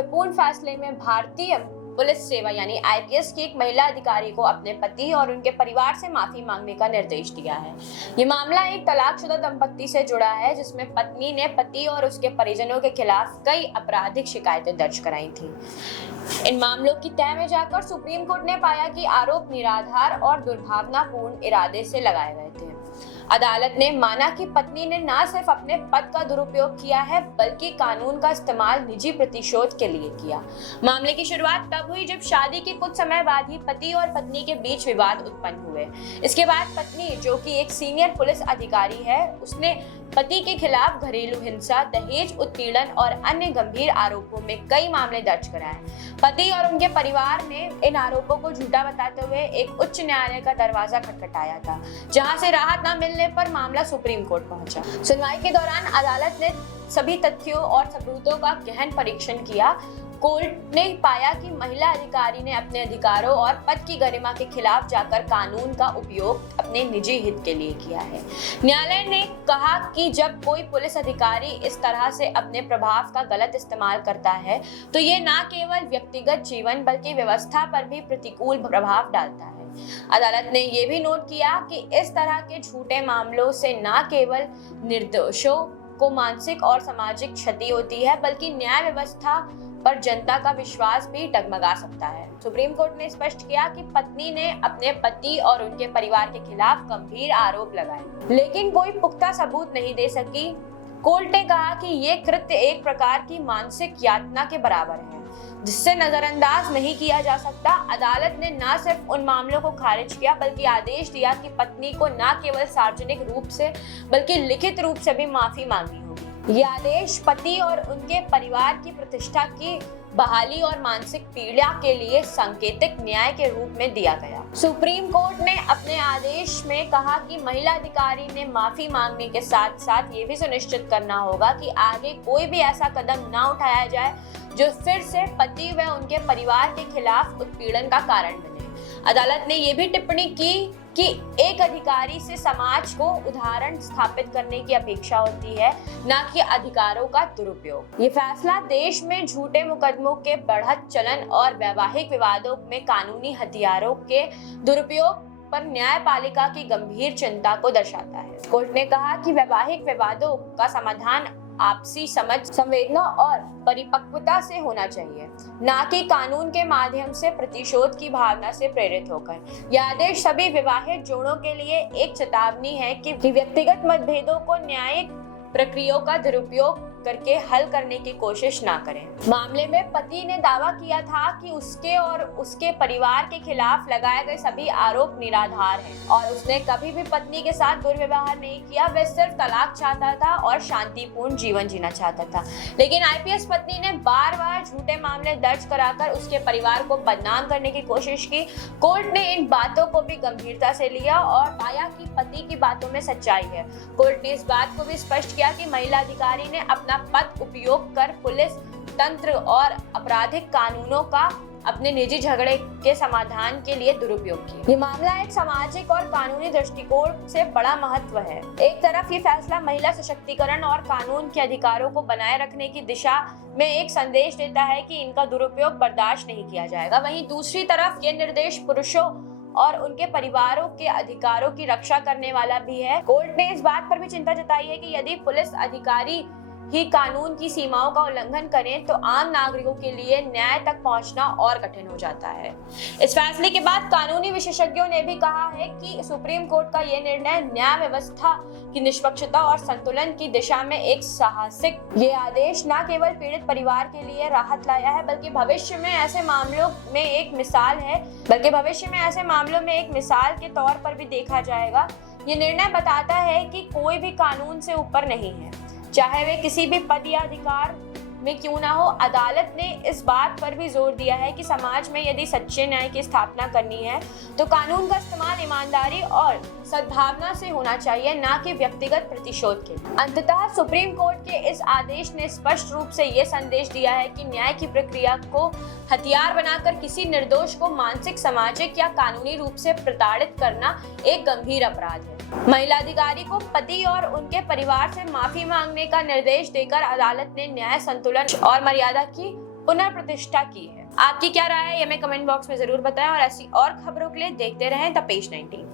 महत्वपूर्ण फैसले में भारतीय पुलिस सेवा यानी आईपीएस की एक महिला अधिकारी को अपने पति और उनके परिवार से माफी मांगने का निर्देश दिया है। ये मामला एक तलाकशुदा दंपत्ति से जुड़ा है, जिसमें पत्नी ने पति और उसके परिजनों के खिलाफ कई आपराधिक शिकायतें दर्ज कराई थी। इन मामलों की तह में जाकर सुप्रीम कोर्ट ने पाया कि आरोप निराधार और दुर्भावनापूर्ण इरादे से लगाए गए थे। अदालत ने माना कि पत्नी ने न सिर्फ अपने पद का दुरुपयोग किया है, बल्कि कानून का इस्तेमाल निजी प्रतिशोध के लिए किया। मामले की शुरुआत तब हुई जब शादी के कुछ समय बाद ही पति और पत्नी के बीच विवाद उत्पन्न हुए। इसके बाद पत्नी, जो कि एक सीनियर पुलिस अधिकारी है, उसने पति के खिलाफ घरेलू हिंसा, दहेज उत्पीड़न और अन्य गंभीर आरोपों में कई मामले दर्ज कराए। पति और उनके परिवार ने इन आरोपों को झूठा बताते हुए एक उच्च न्यायालय का दरवाजा खटखटाया था, जहां से राहत न मिलने पर मामला सुप्रीम कोर्ट पहुंचा। सुनवाई के दौरान अदालत ने सभी तथ्यों और सबूतों का गहन परीक्षण किया। कोर्ट ने पाया कि महिला अधिकारी ने अपने अधिकारों और पद की गरिमा के खिलाफ जाकर कानून का उपयोग अपने निजी हित के लिए किया है। न्यायालय ने कहा कि जब कोई पुलिस अधिकारी इस तरह से अपने प्रभाव का गलत इस्तेमाल करता है, तो ये न केवल व्यक्तिगत जीवन बल्कि व्यवस्था पर भी प्रतिकूल प्रभाव डालता है। अदालत ने यह भी नोट किया कि इस तरह के झूठे मामलों से न केवल निर्दोषों को मानसिक और सामाजिक क्षति होती है, बल्कि न्याय व्यवस्था पर जनता का विश्वास भी डगमगा सकता है। सुप्रीम कोर्ट ने स्पष्ट किया कि पत्नी ने अपने पति और उनके परिवार के खिलाफ गंभीर आरोप लगाए, लेकिन कोई पुख्ता सबूत नहीं दे सकी। कोर्ट ने कहा कि ये कृत्य एक प्रकार की मानसिक यातना के बराबर है, जिससे नजरअंदाज नहीं किया जा सकता। अदालत ने न सिर्फ उन मामलों को खारिज किया, बल्कि आदेश दिया कि पत्नी को न केवल सार्वजनिक रूप से बल्कि लिखित रूप से भी माफी मांगनी होगी। ये आदेश पति और उनके परिवार की प्रतिष्ठा की बहाली और मानसिक पीड़ा के लिए सांकेतिक न्याय के रूप में दिया गया। सुप्रीम कोर्ट ने अपने आदेश में कहा कि महिला अधिकारी ने माफी मांगने के साथ साथ ये भी सुनिश्चित करना होगा कि आगे कोई भी ऐसा कदम न उठाया जाए जो फिर से पति व उनके परिवार के खिलाफ उत्पीड़न का कारण बने। अदालत ने यह भी टिप्पणी की कि एक अधिकारी से समाज को उदाहरण स्थापित करने की अपेक्षा होती है, न कि अधिकारों का दुरुपयोग। ये फैसला देश में झूठे मुकदमों के बढ़त चलन और वैवाहिक विवादों में कानूनी हथियारों के दुरुपयोग पर न्यायपालिका की गंभीर चिंता को दर्शाता है। कोर्ट ने कहा कि वैवाहिक विवादों का समाधान आपसी समझ, संवेदना और परिपक्वता से होना चाहिए, न कि कानून के माध्यम से प्रतिशोध की भावना से प्रेरित होकर। यह आदेश सभी विवाहित जोड़ों के लिए एक चेतावनी है कि व्यक्तिगत मतभेदों को न्यायिक प्रक्रियाओं का दुरुपयोग करके हल करने की कोशिश ना करें। मामले में पति ने दावा किया था कि उसके और उसके परिवार के खिलाफ लगाए गए सभी आरोप निराधार हैं और उसने कभी भी पत्नी के साथ दुर्व्यवहार नहीं किया। वह सिर्फ तलाक चाहता था और शांतिपूर्ण जीवन जीना चाहता था। लेकिन आईपीएस पत्नी ने बार बार झूठे मामले दर्ज कराकर उसके परिवार को बदनाम करने की कोशिश की। कोर्ट ने इन बातों को भी गंभीरता से लिया और पाया कि पति की बातों में सच्चाई है। कोर्ट ने इस बात को भी स्पष्ट किया कि महिला अधिकारी ने अपना पद उपयोग कर पुलिस तंत्र और आपराधिक कानूनों का अपने निजी झगड़े के समाधान के लिए दुरुपयोग किया। ये मामला एक सामाजिक और कानूनी दृष्टिकोण से बड़ा महत्व है। एक तरफ ये फैसला महिला सशक्तिकरण और कानून के अधिकारों को बनाए रखने की दिशा में एक संदेश देता है कि इनका दुरुपयोग बर्दाश्त नहीं किया जाएगा। वहीं दूसरी तरफ ये निर्देश पुरुषों और उनके परिवारों के अधिकारों की रक्षा करने वाला भी है। कोर्ट ने इस बात पर भी चिंता जताई है कि यदि पुलिस अधिकारी ही कानून की सीमाओं का उल्लंघन करें तो आम नागरिकों के लिए न्याय तक पहुंचना और कठिन हो जाता है। इस फैसले के बाद कानूनी विशेषज्ञों ने भी कहा है कि सुप्रीम कोर्ट का यह निर्णय न्याय व्यवस्था की निष्पक्षता और संतुलन की दिशा में एक साहसिक ये आदेश न केवल पीड़ित परिवार के लिए राहत लाया है, बल्कि भविष्य में ऐसे मामलों में एक मिसाल के तौर पर भी देखा जाएगा। ये निर्णय बताता है कि कोई भी कानून से ऊपर नहीं है, चाहे वे किसी भी पद या अधिकार में क्यों ना हो। अदालत ने इस बात पर भी जोर दिया है कि समाज में यदि सच्चे न्याय की स्थापना करनी है तो कानून का इस्तेमाल ईमानदारी और सद्भावना से होना चाहिए, न कि व्यक्तिगत प्रतिशोध के। अंततः सुप्रीम कोर्ट के इस आदेश ने स्पष्ट रूप से ये संदेश दिया है कि न्याय की प्रक्रिया को हथियार बनाकर किसी निर्दोष को मानसिक, सामाजिक या कानूनी रूप से प्रताड़ित करना एक गंभीर अपराध है। महिला अधिकारी को पति और उनके परिवार से माफी मांगने का निर्देश देकर अदालत ने न्याय, संतुलन और मर्यादा की पुनर्प्रतिष्ठा की है। आपकी क्या राय है ये हमें कमेंट बॉक्स में जरूर बताएं और ऐसी और खबरों के लिए देखते रहें द पेज 19।